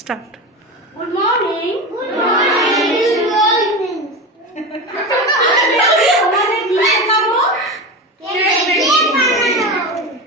Start. Good morning. Good morning. Good morning. আমাদের কি শেখাবো? Cake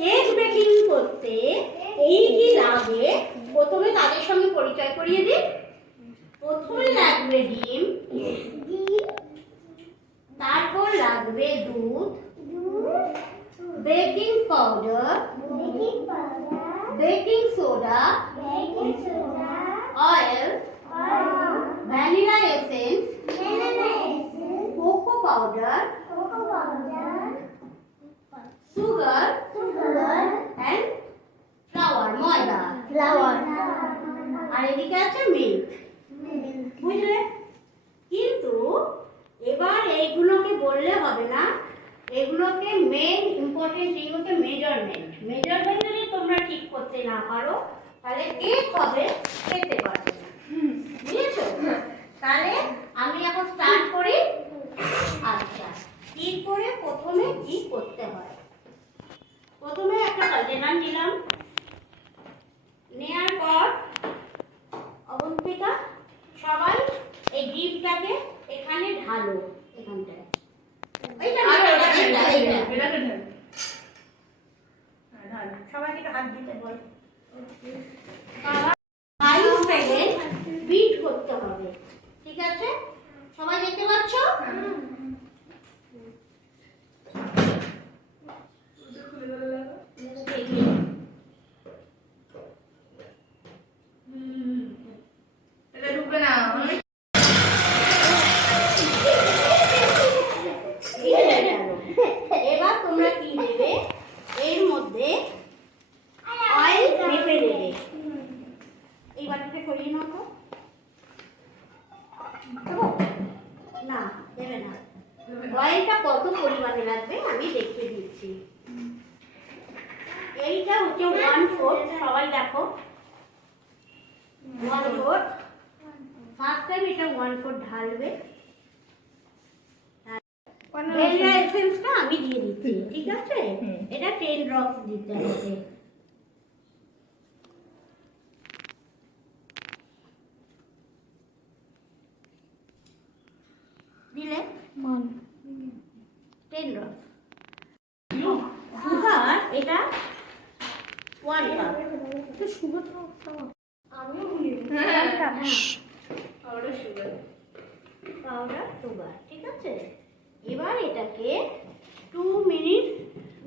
কেক বেকিং করতে কি কি লাগে প্রথমে তাদের সঙ্গে পরিচয় করিয়ে দিই। প্রথমে লাগবে ডিম, তারপর লাগবে দুধ, baking powder, baking soda, oil, vanilla essence, cocoa powder, sugar and flower, ময়দা। আর এদিকে আছে মিল্ক। বুঝলে? কিন্তু এবার এইগুলোকে বললে হবে না, এগুলোকে মেন ইম্পর্টেন্ট থিং হচ্ছে মেজারমেন্ট। মেজারমেন্ট যদি তোমরা ঠিক করতে না পারো তাহলে কেক হবে, খেতে পারবে না। বুঝেছো? তাহলে আমি এখন স্টার্ট করি। আচ্ছা, কি করে প্রথমে কি করতে হয়? প্রথমে একটা কন্টেনার নিলাম, নেয়ার পর অবন্তিকা সবাই এই ডিমটাকে এখানে ঢালো, এখানটায়। সবাইকে একটু হাত দিতে বল। 5 সেকেন্ড বিট করতে হবে, ঠিক আছে? সবাই দেখতে পাচ্ছ? এবার তোমরা কি দেবে? এর মধ্যে অয়েল মেপে দেবে। এই বাটিটা সরিয়ে নাও তো। দেবো? না, দেবে না। অয়েলটা কত পরিমাণে লাগবে আমি দেখিয়ে দিচ্ছি। এইটা হচ্ছে 1/4, সবাই দেখো 1/4। ফার্স্ট টাইম এটা 1/4 ঢালবে। ভ্যানিলা এসেন্সটা আমি দিয়ে দিচ্ছি, ঠিক আছে? এটা 10 ড্রপস দিতে হবে। দিলে 10 ড্রপস। সুগার এটা 1 কাপ। তো সুগার আমিও ভুলি পাউডার সুগার, ঠিক আছে? এবার এটাকে 2 মিনিট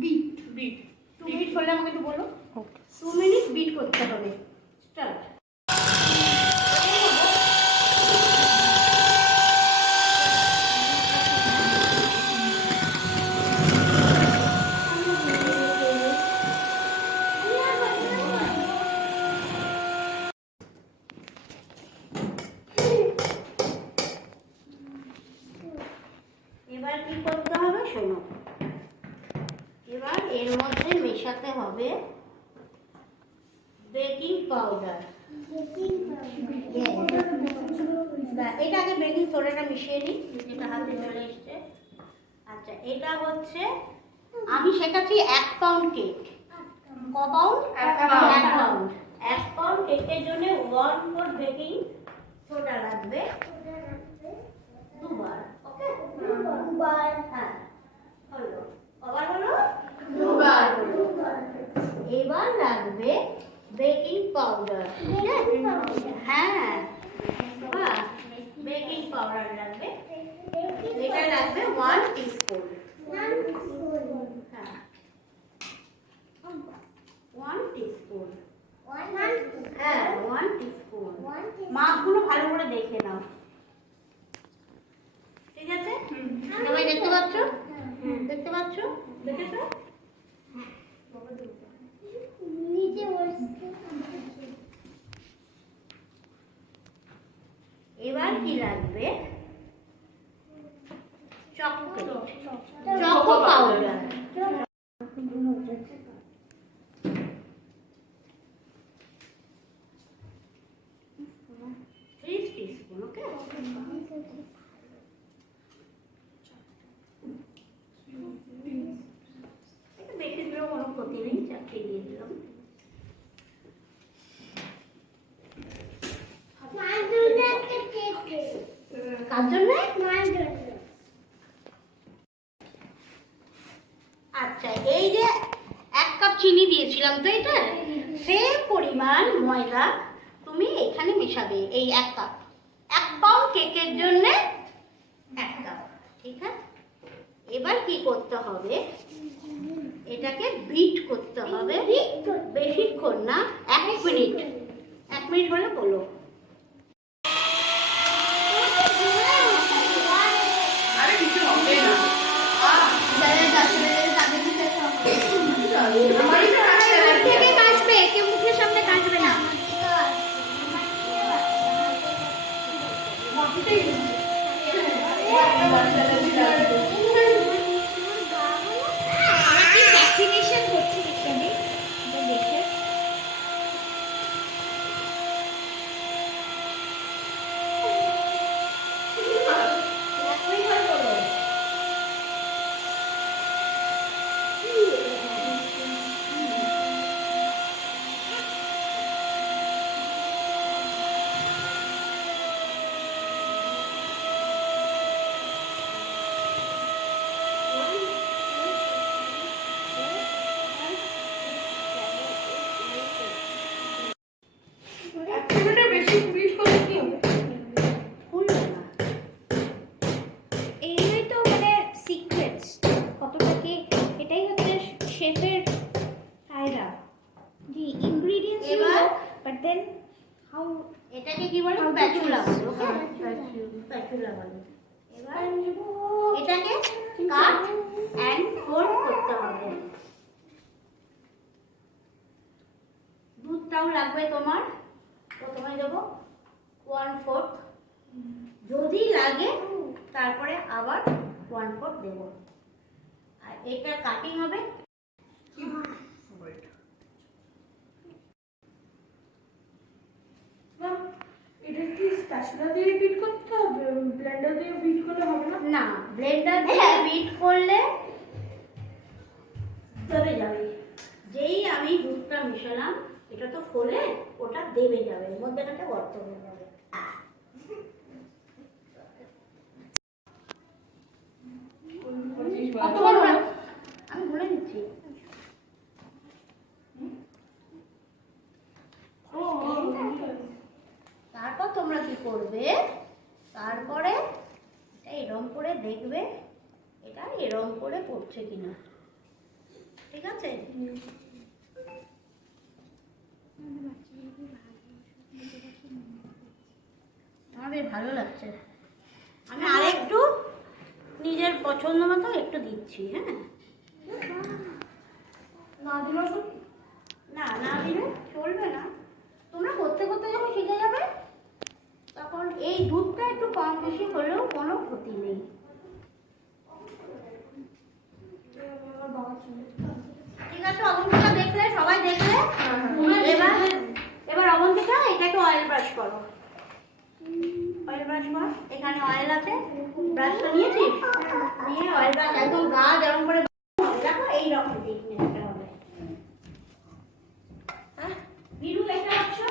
বিট 2 মিনিট করলে আমাকে একটু বলো। 2 মিনিট বিট করতে হবে। স্টার্ট। এবার কি করতে হবে শোনো। এবার এর মধ্যে মেশাতে হবে বেকিং পাউডার। এটা আগে বেকিং সোডাটা মিশিয়ে নিই, যেটা হাতে চলে এসছে। আচ্ছা, এটা হচ্ছে আমি শেখাচ্ছি 1 পাউন্ড কেক। ক পাউন্ড? 1 পাউন্ড। 1 পাউন্ড কেকের জন্য 1/4 বেকিং সোডা লাগবে, 2 বার। ওকে? 2 bar. হ্যাঁ, হলো। কবার হলো? 2 বার হলো। এবার লাগবে বেকিং পাউডার। হ্যাঁ, বাহ, বেকিং পাউডার লাগবে। এটা লাগবে 1 টিস্পুন। হ্যাঁ, 1 টিস্পুন। হ্যাঁ, 1 টিস্পুন। মাপগুলো ভালো করে দেখে নাও, ঠিক আছে? সবাই দেখতে পাচ্ছ? দেখতে পাচ্ছ? দেখেছো? এবার কি লাগবে? Choco powder. 3 টিস্পুন। ওকে? এটা বেশি দিলেও কোনো ক্ষতি নেই, চারটে দিয়ে দিলাম। কার জন্য? মার জন্য। আচ্ছা, এই যে 1 কাপ চিনি দিয়েছিলাম তো, এটা সেম পরিমাণ ময়দা তুমি এখানে মেশাবে। এই 1 কাপ, 1 পাউন্ড কেকের জন্য 1 কাপ, ঠিক আছে? এবার কি করতে হবে, এটাকে বিট করতে হবে। বেশিক্ষণ না, 1 মিনিট। 1 মিনিট হলে বলো। আরে কিছু হবে না। আমারই তো কাছে লাগছে। থেকে কাটবে, কেউ মুখের সামনে কাটবে না। ভ্যাকসিনেশন করছি এখানে দেখে। এক মিনিটের বেশি বিট করলে কি হবে? খুলবে না। এইটাই তো মানে সিক্রেটস কতটা কি, এটাই হচ্ছে শেফের আইডিয়া, জি ইনগ্রেডিয়েন্টস এবার বাট দেন হাউ এটাকে কি বলে? স্প্যাচুলা বলো। স্প্যাচুলা বলে। এবার এটাকে কাট অ্যান্ড ফোল্ড করতে হবে। দুধটাও লাগবে তোমার। প্রথমে দেবো 1/4, যদি লাগে তারপরে আবার 1/4 দেবো। আর এটা কাটিং হবে। ম্যাম, এটা কি স্প্যাচুলা দিয়ে বিট করতে হবে? ব্লেন্ডার দিয়ে বিট করলে হবে না? না, ব্লেন্ডার দিয়ে বিট করলে দেবে যাবে। যেই আমি দুধটা মিশালাম, এটা তো ফোলে ওটা দেবে যাবে, মধ্যেখানটা গর্ত হয়ে যাবে। কতবার হবে? আমি বলে দিচ্ছি। তারপর তোমরা কি করবে, তারপরে এটা এরম করে দেখবে এটা এরম করে পড়ছে কিনা, ঠিক আছে? আমাদের ভালো লাগছে। আমি আরেকটু নিজের পছন্দ মতো একটু দিচ্ছি। হ্যাঁ, না দিলেও চলবে? না না দিলে চলবে না। তোমরা করতে করতে যখন শিখে যাবে, তখন এই দুধটা একটু কম বেশি হলেও কোনো ক্ষতি নেই। আমার বাবা চলে। ঠিক আছে, অবন্তিকা দেখলে, সবাই দেখলে। এবার এবার অবন্তিকা এটাকে অয়েল ব্রাশ করো। অয়েল ব্রাশ কর। এখানে অয়েল আছে, ব্রাশটা নিয়েছিস? নিয়ে অয়েল ব্রাশ একদম গা যেরকম করে দেখো, এইরকম দেখতে হবে। হ্যাঁ, বিরু এটা হচ্ছে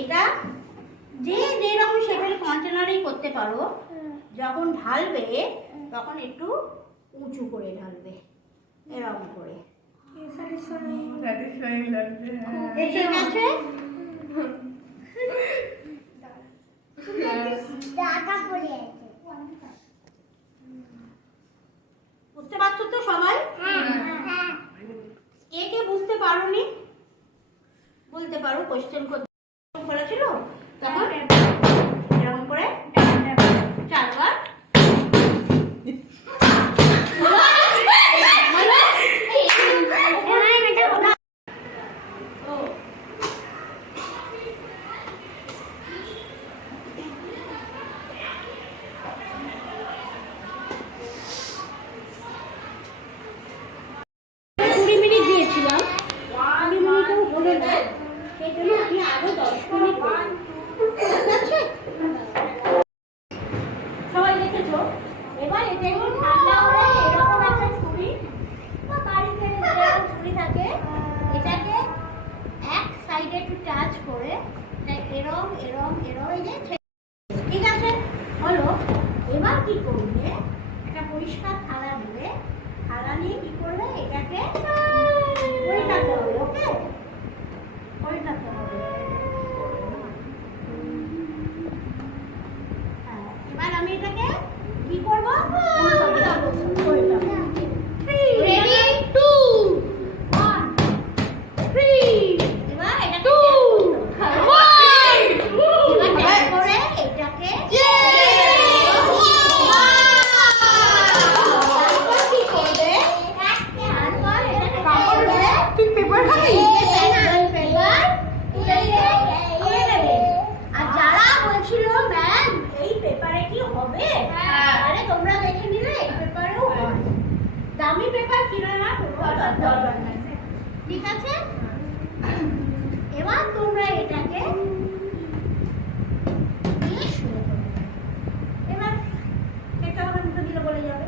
এটা যে যেরকম শেপের কন্টেনারেই করতে পারো। যখন ঢালবে তখন একটু উঁচু করে ঢালবে, এরকম করে। স্যাটিসফাইং লাগছে। ঠিক আছে? টাকা পড়ে আছে। বুঝতে পারছো তো সবাই? হ্যাঁ কে কে বুঝতে পারোনি বলতে পারো। কোশ্চেন খোলা ছিল তখন এরকম করে 4 বার। সেই জন্য আপনি আরো 10 মিনিট ঠিক আছে? এরম এরম এরম এই যে ঠিক আছে হলো। এবার কি করবে, একটা পরিষ্কার থালা নেবে, থালা নিয়ে কি করবে, এটাকে পরিষ্কারতে হবে। ওকে, পরিষ্কারতে হবে। হ্যাঁ, এবার আমি এটাকে কি করবো, উল্টাবো। রেডি 2 1 এবার এটাকে Two. এবার ট্যাপ করে এটাকে তারপর কি করবে, তারপর এটাকে করবে তুই পেপার খাবি? পেপার তুলে দিয়ে তুলে নেবে। আর যারা বলছিল ম্যাম এই পেপারে কি হবে, আরে তোমরা দেখে নিলে এই পেপারেও হবে। দামি পেপার কিনে না দরকার নেই। ঠিক আছে, এবার তোমরা এটাকে দিয়ে শুরু করবে। এবার এটা আমার মুখে দিলে বলে যাবে।